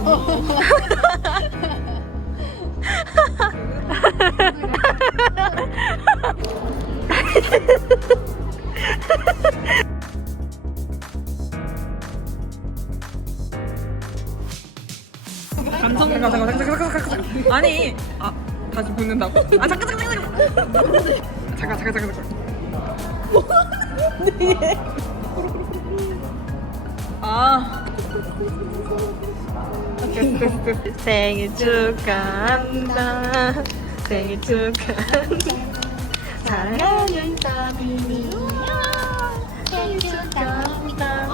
분. 감성 잠깐 잠깐 잠깐 잠깐 잠깐 잠깐 아니 아 다시 붙는다고? 아 잠깐 잠깐 잠깐 잠깐 잠깐 잠깐 잠깐 아 됐어 됐어 됐어 생일 축하한다. 생일 축하한다. 사랑하는 따비니. 생일 축하합니다.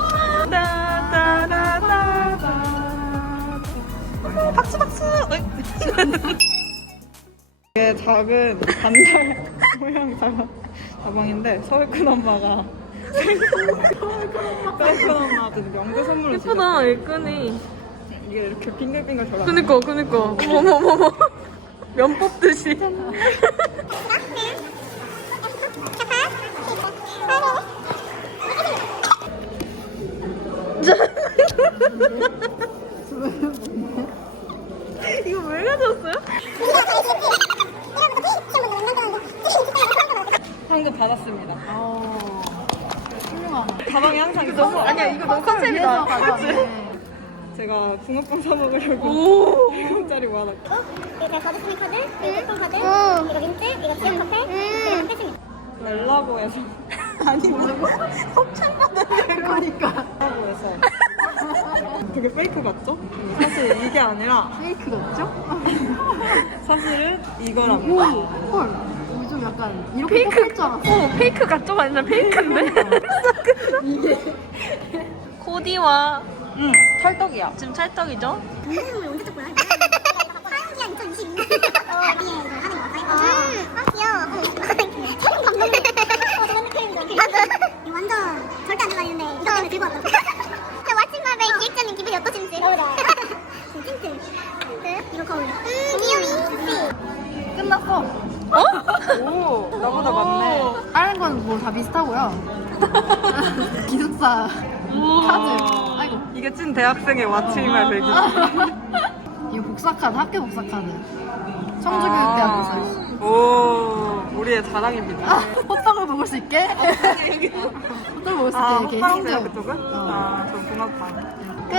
따다다다다 박수 박수 어이. 이게 작은 반달 모양 자방, 자방인데 서울 큰 엄마가 서울 큰 엄마한테 명절 선물을 주셨어 예쁘다, 예쁘니. 이게 이렇게 빙글빙글 돌아 그니까, 그니까. 어머머머머. 면 뽑듯이. 이거 왜 가져왔어요? 한국 받았습니다 훌륭하다. 가방에 항상 있어서 아니야, 이거 너무 컨셉이다. 그치? 제가 붕어빵 사 먹으려고 오. 100원짜리 모아놨고 이거 제가 스미 카드, 그리고 쿠폰 카드, 이거 민트, 이거 지역 카페, 그리고 패스입니다. 멜라보에서 아니 뭐라고? 그러니까 멜라보에서 되게 페이크 같죠? 사실 이게 아니라 페이크 같죠? 사실은 오, 이거랍니다 헐. 우리 좀 약간 이렇게 페이크. 뽑힐 줄 알았어. 어, 페이크 같죠가 아니라 페이크인데? 코디와 응 찰떡이야 지금 찰떡이죠? 동물을 언제 떴구나. 하영기한 2022년. 어, 여기에 이거 하는 거. 음, 아, 귀여워. 촬영 감독. 어, 저런 느낌인데. 맞아. 이거 완전 절대 안 들어가는데 이거 때문에 들고 왔거든. 저 왓츠마벨 기획자님 기분이 어떠신지. 어, 틴트. 틴트. 이거 거울. 음, 귀여워. 끝났어. 오 나보다 많네 다른 건 뭐 다 비슷하고요. 기숙사 카드. 이게 찐 대학생의 와치이말 배기 이거 복사 카드, 학교 복사 카드. 청주교육대학 복사. 아. 오 우리의 자랑입니다 아, 호떡을 먹을 수 있게? 호떡을 먹을 수 있게 아 이렇게 힌트. 그쪽은? 어. 아저 붕어빵 끝.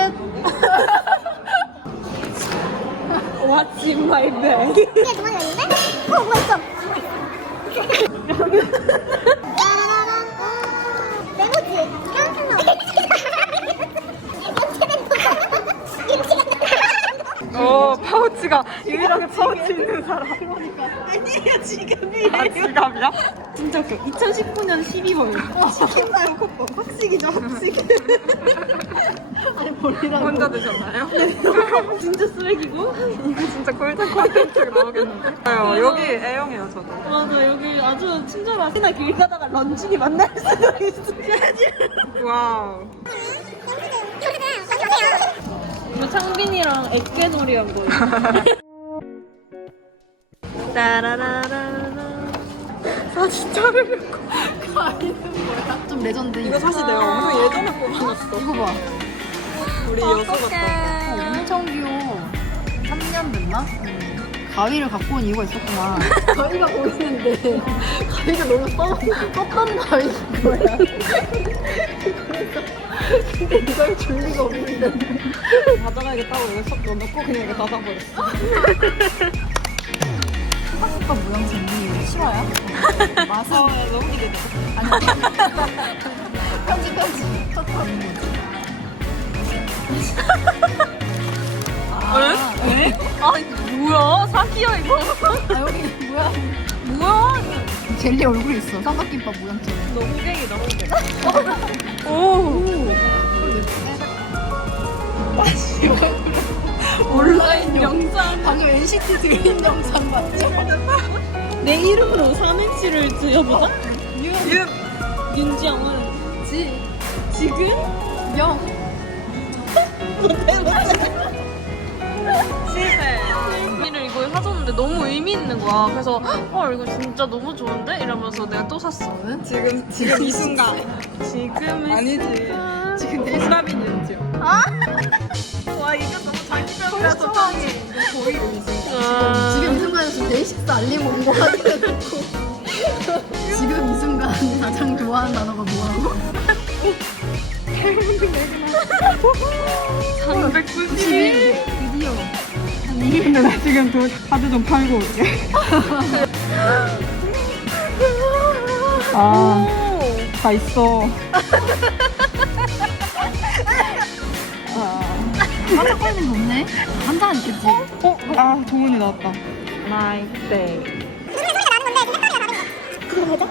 What's in my bag? 이게 있는데? 어, 있어? 있는 사람 아니에요, 지금이에요. 아 지갑이야? 진짜 웃겨. 2019년 12월. 치킨사요 콧밥. 학식이죠, 학식. 아니, 머리랑. 혼자 드셨나요? 진짜 쓰레기고. 이거 진짜 골든 콘텐츠가 나오겠는데? 아유, 여기 A형이에요 저도 맞아, 여기 아주 친절하게. 나길 가다가 런쥔이 만날 수도 있어. 와우 이거 창빈이랑 액괴놀이 한 거. 따라라라라. 사진 자르려고 좀 레전드. 이거 사실 내가 엄청 예전에 뽑아놨어 이거 봐. 우리 여수 갔다 어, 엄청 귀여워. 3년 됐나? 가위를 갖고 온 이유가 있었구나. 가위가 보이는데 가위가 너무 써, 썼던 가위인 거야. 근데 이걸 줄 리가 없는데. 가져가야겠다고 이거 쏙 넣어놓고 그냥 이거 닫아버렸어 맛은 아 너무 기대돼 아니 편지 편지 아, 왜? 아니, 뭐야? 사기야, 이거. 아 여기 뭐야 뭐야? 젤리 얼굴 있어 삼각김밥 모양처럼 너 호갱이다, 호갱. 오. 온라인 영상. 방금 NCT 드림 영상 맞죠? 내 이름으로 삼행시를 지어보자. 윤 윤지영은 지, 지금 영. 실패 의미를 이걸 사줬는데 너무 의미 있는 거야. 그래서 어 이거 진짜 너무 좋은데? 이러면서 내가 또 샀어. 지금 지금 이 순간. 지금의 아니지. 지금 내 정답인 윤지요 아? 와 이거 너무 아, 지금 이순 간에서 데이식스 알림 온 거 같아. 지금 이 순간 가장 좋아하는 단어가 뭐라고? 391. 드디어. 근데 나 지금 그 카드 좀 팔고 올게. 아, 다 있어. 아, 하나 빨리 없네. 한잔 있겠지. 어? 아, 동훈이 나왔다. 나이스 데이. 소리가 나는 건데 색깔이 다른 거. 그거 뭐죠?